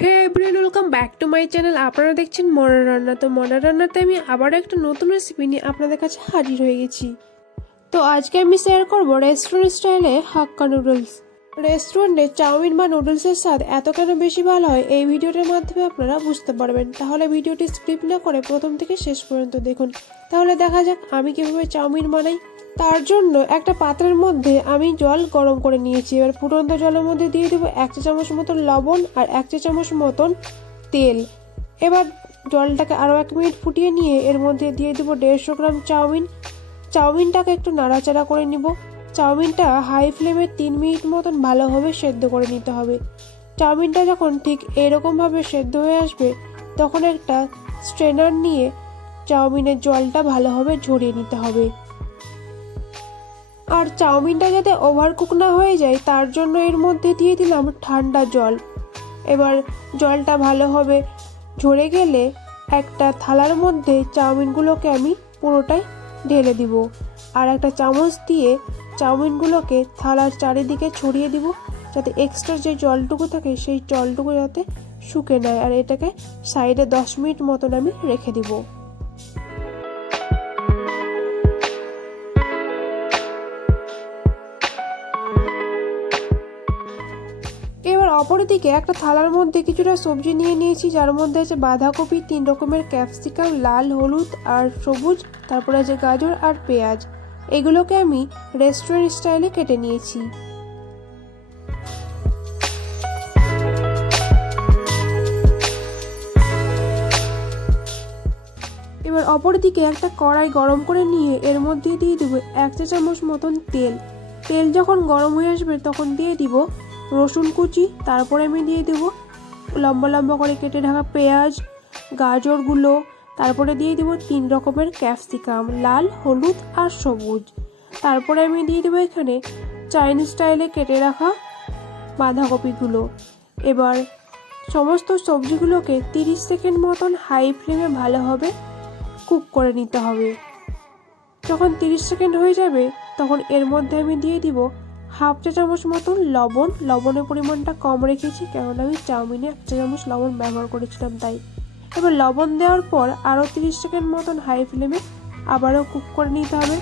Hey everyone, welcome back to my channel. আপনারা দেখছেন modern রান্না। তো মডার্ন রান্নাতে আমি আবার একটা নতুন রেসিপি নিয়ে আপনাদের কাছে হাজির হয়ে গেছি। তো আজকে আমি শেয়ার করব রেস্টুরেন্ট স্টাইলে হাক্কা নুডলস। রেস্টুরেন্টে চাউমিন বা নুডলসের স্বাদ এত কেন বেশি ভালো হয় এই ভিডিওটার মাধ্যমে আপনারা বুঝতে পারবেন। তাহলে ভিডিওটি স্কিপ না করে প্রথম থেকে শেষ পর্যন্ত দেখুন। তাহলে দেখা যাক আমি কিভাবে চাউমিন বানাই। তার জন্য একটা পাত্রের মধ্যে আমি জল গরম করে নিয়েছি। এবার ফুটন্ত জলের মধ্যে দিয়ে দেবো 1 চা চামচ মতন লবণ আর 1 চা চামচ মতন তেল। এবার জলটাকে আরও 1 মিনিট ফুটিয়ে নিয়ে এর মধ্যে দিয়ে দেবো 150 গ্রাম চাউমিন। চাউমিনটাকে একটু নাড়াচাড়া করে নিব। চাউমিনটা হাই ফ্লেমে 3 মিনিট মতন ভালোভাবে সেদ্ধ করে নিতে হবে। চাউমিনটা যখন ঠিক এরকমভাবে সেদ্ধ হয়ে আসবে তখন একটা স্ট্রেনার নিয়ে চাউমিনের জলটা ভালোভাবে ঝরিয়ে নিতে হবে। আর চাউমিনটা যাতে ওভারকুক না হয়ে যায় তার জন্য এর মধ্যে দিয়ে দিলাম ঠান্ডা জল। এবার জলটা ভালোভাবে ঝরে গেলে একটা থালার মধ্যে চাউমিনগুলোকে আমি পুরোটাই ঢেলে দিব। আর একটা চামচ দিয়ে চাউমিনগুলোকে থালার চারিদিকে ছড়িয়ে দিব যাতে এক্সট্রা যে জলটুকু থাকে সেই জলটুকু যাতে শুকে নেয়। আর এটাকে সাইডে 10 মিনিট মতন আমি রেখে দিব। এবার অপরদিকে একটা থালার মধ্যে কিছুটা সবজি নিয়ে নিয়েছি, যার মধ্যে আছে বাঁধাকপি, 3 রকমের ক্যাপসিকাম, লাল, হলুদ আর সবুজ, তারপরে আছে গাজর আর পেঁয়াজ। এগুলোকে আমি রেস্টুরেন্ট স্টাইলে কেটে নিয়েছি। এবার অপরদিকে একটা কড়াই গরম করে নিয়ে এর মধ্যে দিয়ে দেবো 1 চা চামচ মতন তেল। তেল যখন গরম হয়ে আসবে তখন দিয়ে দিব রসুন কুচি, তারপরে আমি দিয়ে দেব লম্বা লম্বা করে কেটে রাখা পেঁয়াজ, গাজরগুলো, তারপরে দিয়ে দেব 3 রকমের ক্যাপসিকাম, লাল, হলুদ আর সবুজ। তারপরে আমি দিয়ে দেবো এখানে চাইনিজ স্টাইলে কেটে রাখা বাঁধাকপিগুলো। এবার সমস্ত সবজিগুলোকে 30 সেকেন্ড মতন হাই ফ্লেমে ভালোভাবে কুক করে নিতে হবে। যখন 30 সেকেন্ড হয়ে যাবে তখন এর মধ্যে আমি দিয়ে দিব 1/2 চা চামচ মতন লবণ। লবণের পরিমাণটা কম রেখেছি কারণ আমি চাউমিনে 1 চা চামচ লবণ ব্যবহার করেছিলাম তাই। এবার লবণ দেওয়ার পর আরও 30 সেকেন্ড মতন হাই ফ্লেমে আবারও কুক করে নিতে হবে।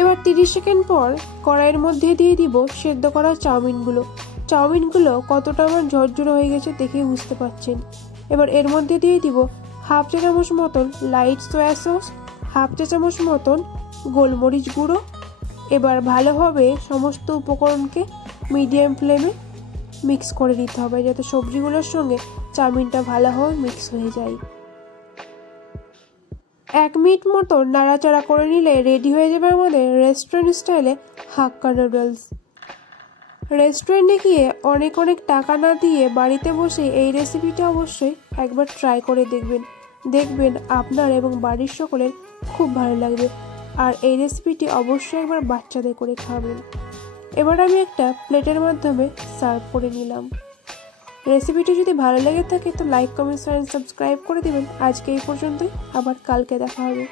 এবার 30 সেকেন্ড পর কড়াইয়ের মধ্যে দিয়ে দিব সেদ্ধ করা চাউমিনগুলো কতটা আমার ঝরঝরে হয়ে গেছে দেখে বুঝতে পারছেন। এবার এর মধ্যে দিয়ে দিব 1/2 চা চামচ মতন লাইট সয়া সস, 1/2 চা চামচ মতন গোলমরিচ গুঁড়ো। এবার ভালোভাবে সমস্ত উপকরণকে মিডিয়াম ফ্লেমে মিক্স করে নিতে হবে যাতে সবজিগুলোর সঙ্গে চাউমিনটা ভালোভাবে মিক্স হয়ে যায়। 1 মিনিট মতো নাড়াচাড়া করে নিলে রেডি হয়ে যাবে আমাদের রেস্টুরেন্ট স্টাইলে হাক্কা নুডলস। রেস্টুরেন্টে গিয়ে অনেক টাকা না দিয়ে বাড়িতে বসে এই রেসিপিটা অবশ্যই একবার ট্রাই করে দেখবেন আপনার এবং বাড়ির সকলের খুব ভালো লাগবে। আর এই রেসিপিটি অবশ্যই একবার বাচ্চাদের করে খাবেন। এবার আমি একটা প্লেটের মাধ্যমে সার্ভ করে নিলাম। রেসিপিটি যদি ভালো লেগে থাকে তো লাইক, কমেন্ট, শেয়ার, সাবস্ক্রাইব করে দিবেন। আজকে এই পর্যন্তই, আবার কালকে দেখা হবে।